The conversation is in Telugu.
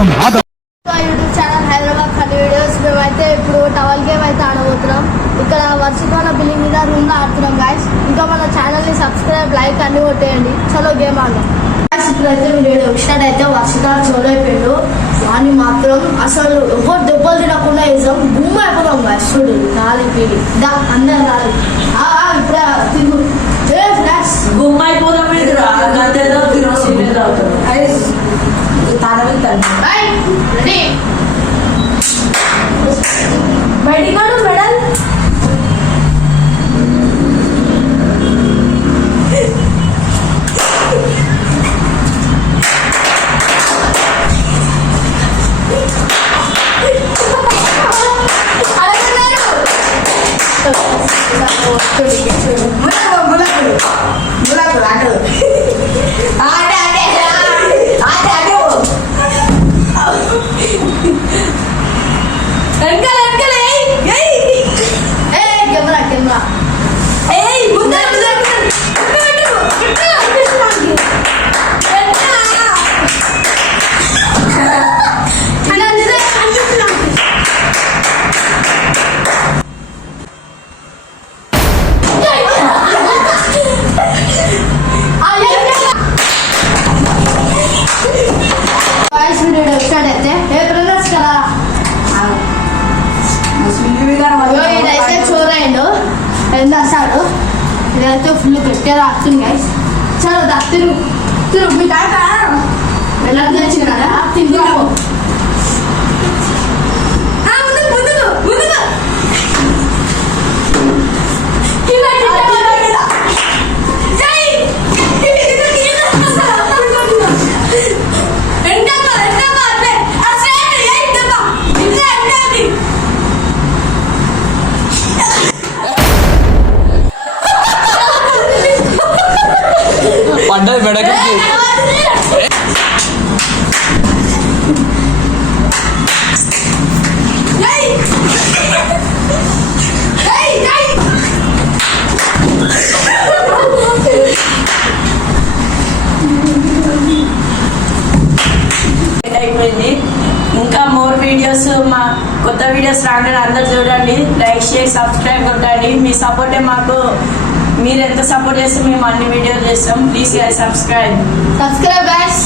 YouTube channel Hyderabad fun videos. మేమైతే ఇప్పుడు టవల్ గేమ్ అయితే ఆడబోతున్నాం. ఇక్కడ వర్షికాల బిల్డింగ్ మీద రూమ్ లో ఆడుతున్నాం గాయస్. ఇంకా మన ఛానల్ ని సబ్స్క్రైబ్, లైక్ అన్ని కొట్టేయండి. చలో గేమ్ ఆడదాం. ఇప్పుడైతే వీడియో స్టార్ట్ అయితే వర్షికాల చోలు అయిపోయాడు. వాడిని మాత్రం అసలు ఎవరు దెబ్బలు తినకుండా వేసాం. గుమ్మ అయిపోతాం గాయస్. చూడు రాలి పీడి అందరు రాలి ఇప్పుడే తిరుగు గుమ్మ అయిపోతాం. బయటికి మెడల్ ఇదైతే చూడండు ఎందాడు. ఇదైతే ఫుల్ గట్టిగా తాకుతుంది గైస్. చలో దా తిరుగు తిరుగు. మీ తాత ఎలా తెచ్చినారా? తింటున్నాము. పంటది మెడకి అయిపోయింది. ఇంకా మోర్ వీడియోస్, మా కొత్త వీడియోస్ రాగానే అందరు చూడండి. లైక్, షేర్, సబ్స్క్రైబ్ కొట్టండి. మీ సపోర్టే మాకు. మీరు ఎంత సపోర్ట్ చేస్తే మేము అన్ని వీడియోలు చేస్తాం. Please subscribe guys.